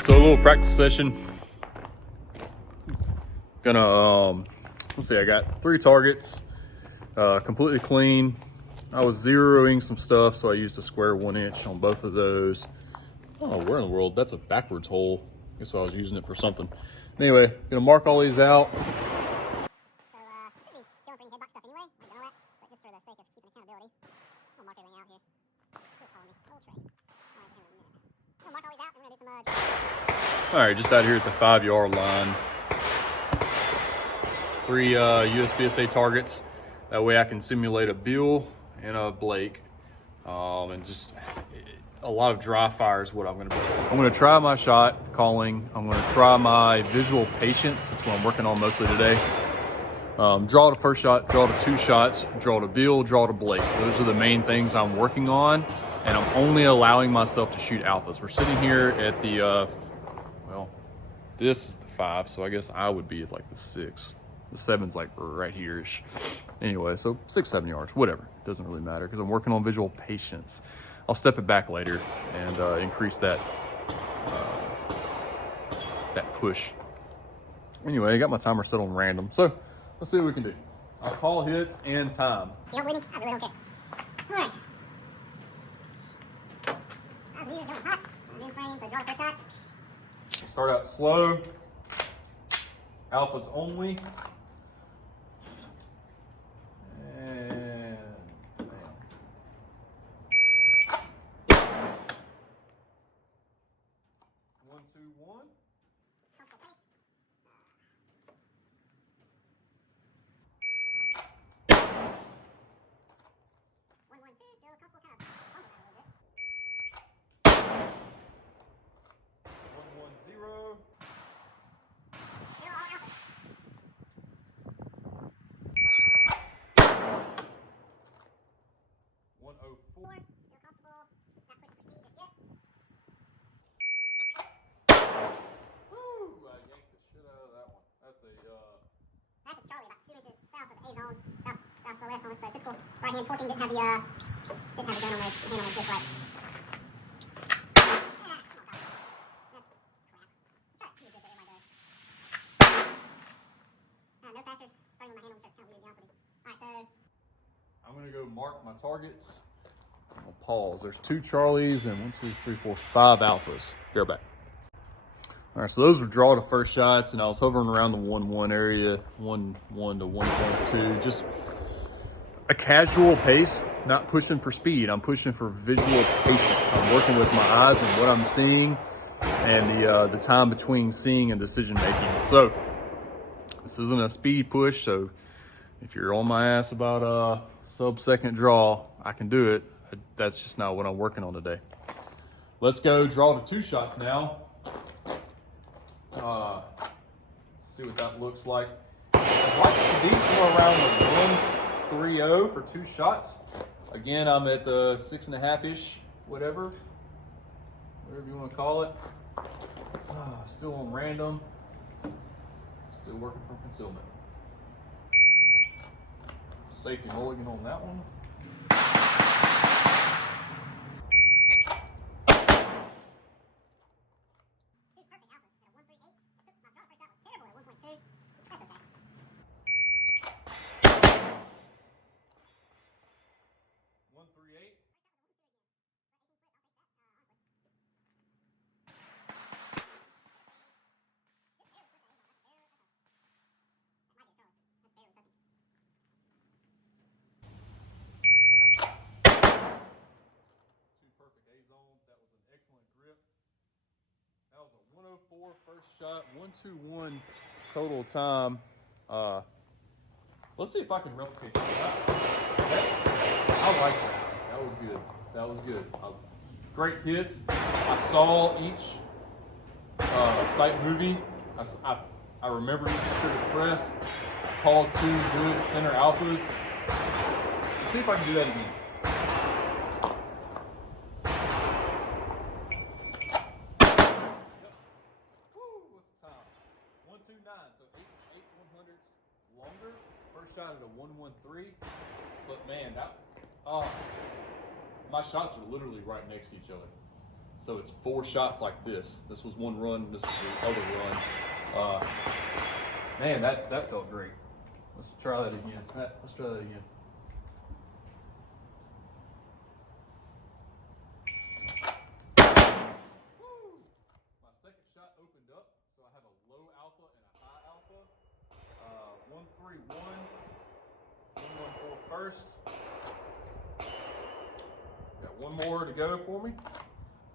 right, so a little practice session. Gonna let's see, I got 3 targets, completely clean. I was zeroing some stuff, so I used a square 1 inch on both of those. Oh, where in the world? That's a backwards hole. I guess I was using it for something. Anyway, gonna mark all these out. All right, just out here at the 5-yard line. 3 USPSA targets. That way I can simulate a Bill and a Blake. And just a lot of dry fire is what I'm gonna do. I'm gonna try my shot calling. I'm gonna try my visual patience. That's what I'm working on mostly today. Draw to first shot, draw to 2 shots, draw to Bill, draw to Blake. Those are the main things I'm working on, and I'm only allowing myself to shoot alphas. We're sitting here at the, well, this is the 5, so I guess I would be at like the 6. The 7's like right here-ish. Anyway, so 6-7 yards, whatever. It doesn't really matter because I'm working on visual patience. I'll step it back later and increase that push. Anyway, I got my timer set on random, so let's see what we can do. I'll call hits and time. You don't believe me? I really don't care. All right. How's the year's going? Hot. I'm in frame, so draw the first shot. Start out slow. Alphas only. And bam. 1, 2, 1. That's a Charlie, about 2 inches south of the A zone, southwest on it. So typical right hand torquing didn't have the gun on the hand on the just right. No faster. Starting with my hand on the shirt. Kind of weird, to be honest with you. All right, so I'm gonna go mark my targets. I'll pause. There's 2 Charlies and 1, 2, 3, 4, 5 alphas. Go back. All right, so those were draw to first shots, and I was hovering around the 1-1 area, 1-1 to 1.2. Just a casual pace, not pushing for speed. I'm pushing for visual patience. I'm working with my eyes and what I'm seeing, and the time between seeing and decision making. So this isn't a speed push. So if you're on my ass about a sub-second draw, I can do it. That's just not what I'm working on today. Let's go draw to 2 shots now. See what that looks like. I'd like to be somewhere around the 1.30 for 2 shots. Again, I'm at the 6.5-ish, whatever you want to call it. Still on random. Still working from concealment. Safety mulligan on that one. That was a 104 first shot, 121 total time. Let's see if I can replicate that. I like that. That was good. That was good. Great hits. I saw each sight movie. I remember each trigger press. Called 2 good center alphas. Let's see if I can do that again. So 8 100s longer. First shot at a 113. But man, my shots are literally right next to each other. So it's 4 shots like this. This was one run, this was the other run. Man, that felt great. Let's try that again. Let's try that again. Woo! My second shot opened up, so I have a low alpha and a high alpha. 131, 114 first. Got one more to go for me.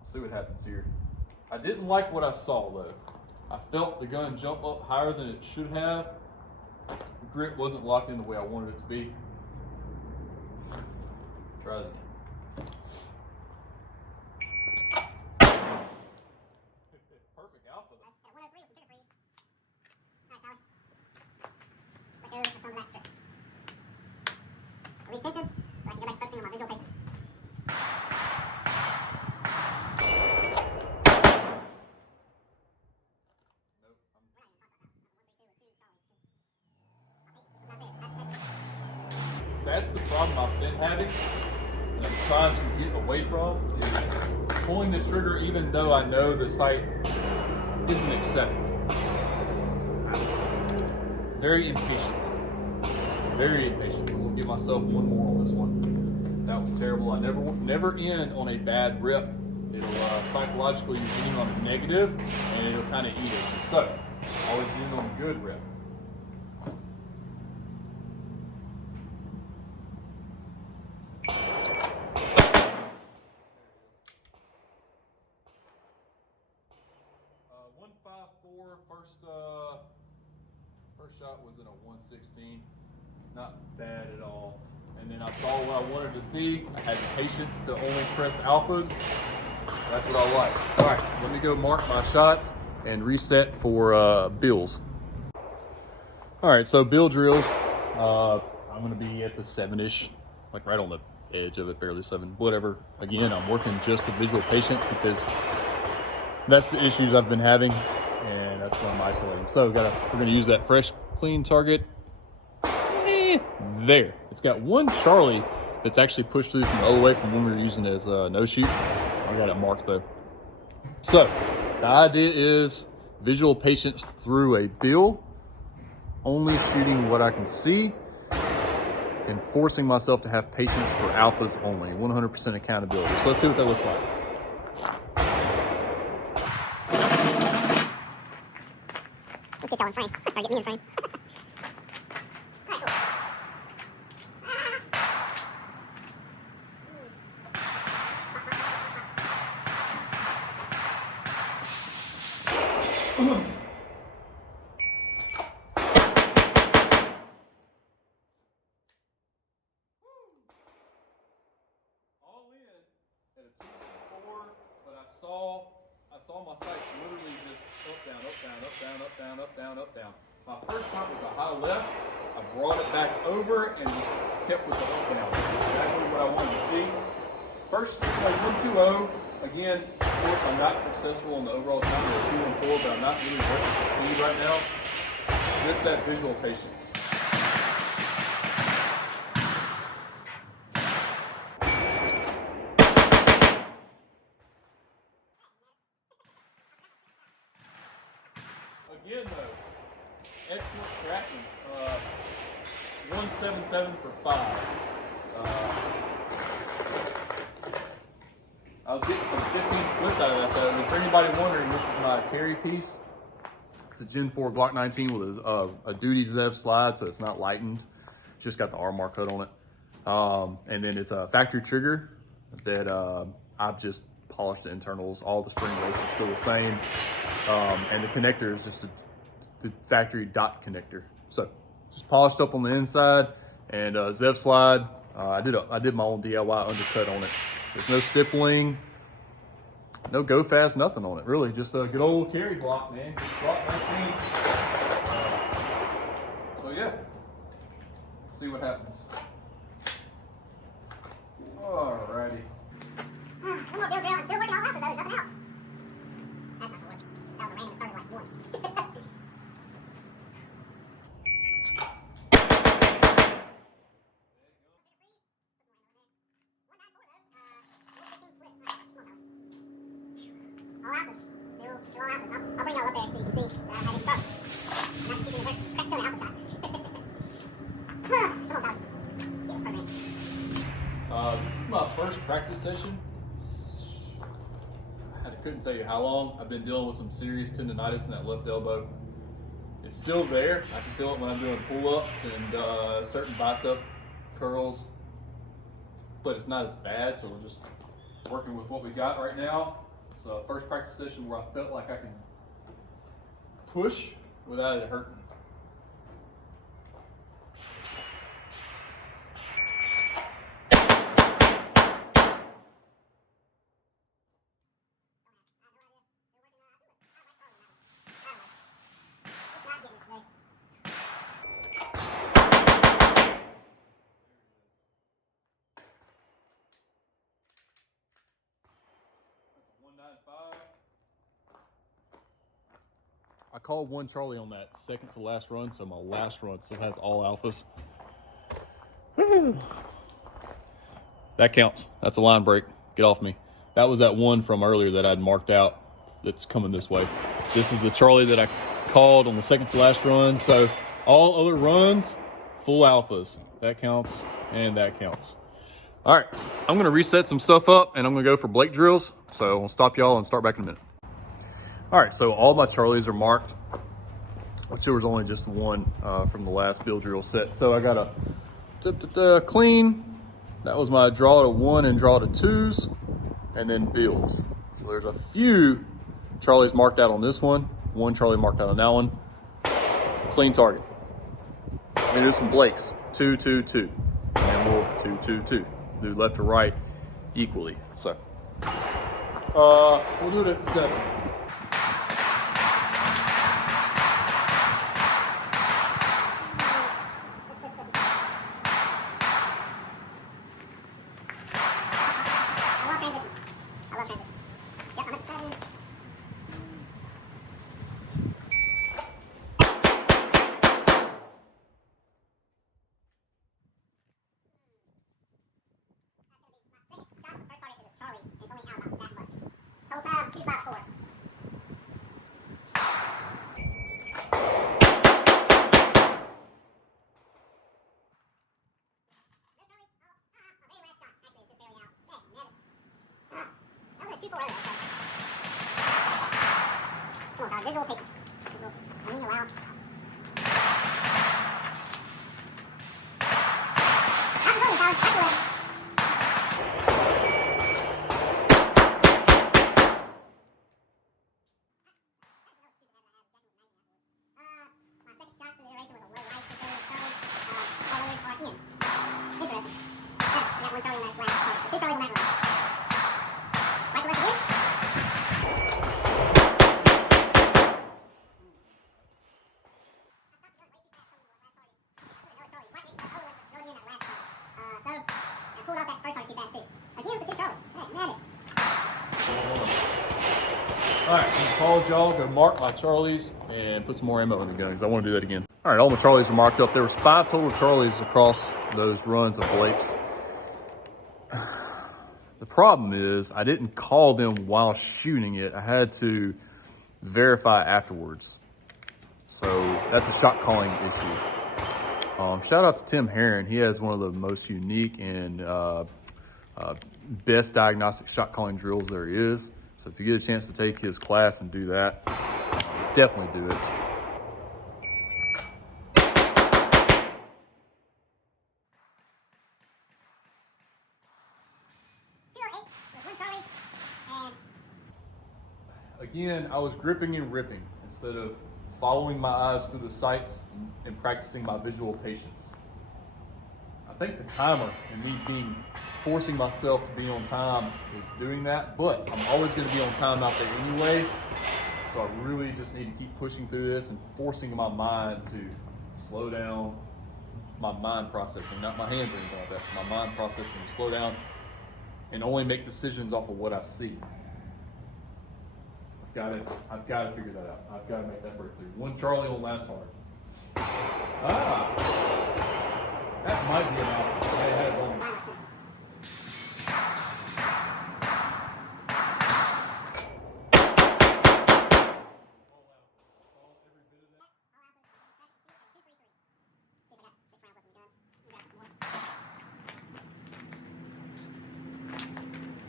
Let's see what happens here. I didn't like what I saw though. I felt the gun jump up higher than it should have. The grip wasn't locked in the way I wanted it to be. Try it. Perfect alpha though. At 103 with some trigger freeze. Alright, Tyler. Let go of some of that stress. Release tension so I can go back to focusing on my visual patience. That's the problem I've been having and I'm trying to get away from is pulling the trigger even though I know the sight isn't acceptable. Very impatient. Very impatient. I'm gonna give myself one more on this one. That was terrible. I never end on a bad rip. It'll psychologically end on a negative and it'll kind of eat it. So always end on a good rip. First shot was in a 116, not bad at all. And then I saw what I wanted to see. I had the patience to only press alphas. That's what I like. All right, let me go mark my shots and reset for bills. All right, so bill drills. I'm gonna be at the 7-ish, like right on the edge of it, barely 7, whatever. Again, I'm working just the visual patience because that's the issues I've been having. And that's what I'm isolating. So we're gonna use that fresh, clean target. There. It's got one Charlie that's actually pushed through from the other way from when we were using it as a no shoot. I got it marked though. So the idea is visual patience through a bill, only shooting what I can see, and forcing myself to have patience for alphas only, 100% accountability. So let's see what that looks like. Let's get y'all in frame. Or get me in frame. Alright, cool. All in at a 2.4, but I saw my sights literally just up, down, up, down, up, down, up, down, up, down, up, down. My first shot was a high left. I brought it back over and just kept with the up down. That's exactly what I wanted to see. First, 1-2-0. Again, of course, I'm not successful in the overall time of 2-4, but I'm not really working for speed right now. Just that visual patience. Again, though, excellent tracking. 177 for 5. I was getting some 15 splits out of that, though. And for anybody wondering, this is my carry piece. It's a Gen 4 Glock 19 with a duty Zev slide, so it's not lightened. It's just got the RMAR cut on it. And then it's a factory trigger that I've just polished the internals. All the spring rates are still the same. And the connector is just the factory dot connector. So just polished up on the inside and Zev slide. I did my own DIY undercut on it. There's no stippling, no go fast, nothing on it. Really, just a good old carry block, man. Just Glock 19. So yeah, let's see what happens. Alrighty. One more bill drill. I'm still working all alphas, though. Nothing else. That's not gonna work. That was a random. It started like 1. This is my first practice session. I couldn't tell you how long. I've been dealing with some serious tendonitis in that left elbow. It's still there. I can feel it when I'm doing pull-ups and certain bicep curls, but it's not as bad, so we're just working with what we got right now. So first practice session where I felt like I can push without it hurting. I called one Charlie on that second to last run, so my last run still has all alphas. Woo. That counts. That's a line break. Get off me. That was that one from earlier that I'd marked out that's coming this way. This is the Charlie that I called on the second to last run. So all other runs, full alphas. That counts and that counts. All right, I'm gonna reset some stuff up and I'm gonna go for Blake drills. So I'll stop y'all and start back in a minute. All right, so all my Charlies are marked, which there was only just one from the last Bill drill set. So I got a clean. That was my draw to 1 and draw to 2s, and then Bills. So there's a few Charlies marked out on this one. One Charlie marked out on that one. Clean target. I'm gonna do some Blakes. 2, 2, 2. And we'll 2, 2, 2. Do left to right equally. So we'll do it at 7. Visual patience. Visual patience. Only allow. I'm going, Tyler. Back away. My second shot for the iteration was a low right for Charlie. All others are in. Interesting. I got one Charlie on that last part. So 2 Charlies on that run. Right to left again. All right, I'm gonna pause y'all, go mark my Charlies, and put some more ammo in the gun because I want to do that again. All right, all my Charlies are marked up. There was 5 total Charlies across those runs of Blake's. The problem is I didn't call them while shooting it. I had to verify afterwards. So that's a shot calling issue. Shout out to Tim Herron. He has one of the most unique and best diagnostic shot calling drills there is. So if you get a chance to take his class and do that, definitely do it. Again, I was gripping and ripping instead of following my eyes through the sights and practicing my visual patience. I think the timer and me forcing myself to be on time is doing that, but I'm always going to be on time out there anyway. So I really just need to keep pushing through this and forcing my mind to slow down, my mind processing, not my hands or anything like that, my mind processing to slow down and only make decisions off of what I see. I've got to figure that out. I've got to make that breakthrough. One Charlie on last hard. That might be enough. Hey, that is on.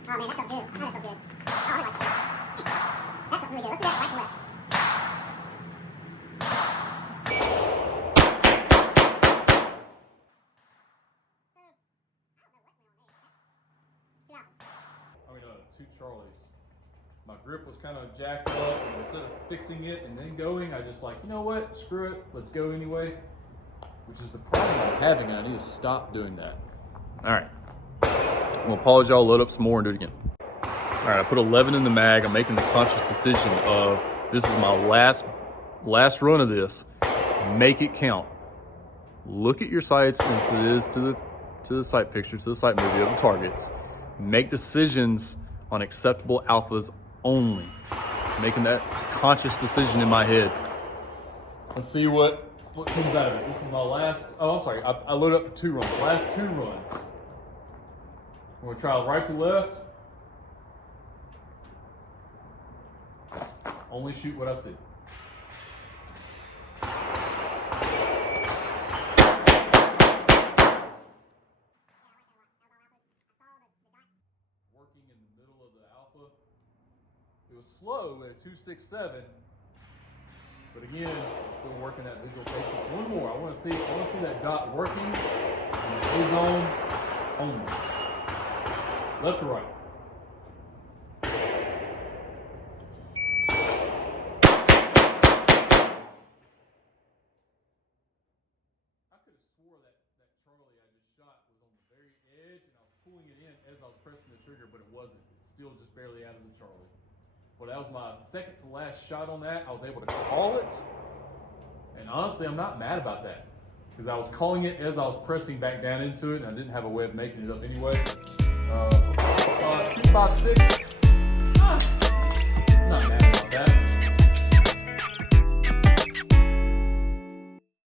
Oh man, that felt good. Oh, that felt good. Oh, I like that. That felt really good. Let's do that right to left. Two Charlies. My grip was kind of jacked up, and instead of fixing it and then going, I just like, you know what, screw it, let's go anyway. Which is the problem I'm having, and I need to stop doing that. All right, I'm gonna pause y'all, load up some more, and do it again. All right, I put 11 in the mag. I'm making the conscious decision of this is my last run of this. Make it count. Look at your sights as it is to the sight picture, to the sight movie of the targets. Make decisions on acceptable alphas only. Making that conscious decision in my head. Let's see what comes out of it. This is my last, oh, I'm sorry. I loaded up for 2 runs. Last 2 runs. I'm gonna try right to left. Only shoot what I see. Working in the middle of the alpha. It was slow at a 267, but again, still working that visual patience. One more. I want to see that dot working in the A zone only. Left to right. I could have swore that Charlie I just shot was on the very edge, and I was pulling it in as I was pressing the trigger, but it wasn't. It's still just barely out of the Charlie. Well, that was my second to last shot on that. I was able to call it, and honestly, I'm not mad about that because I was calling it as I was pressing back down into it, and I didn't have a way of making it up anyway. 256.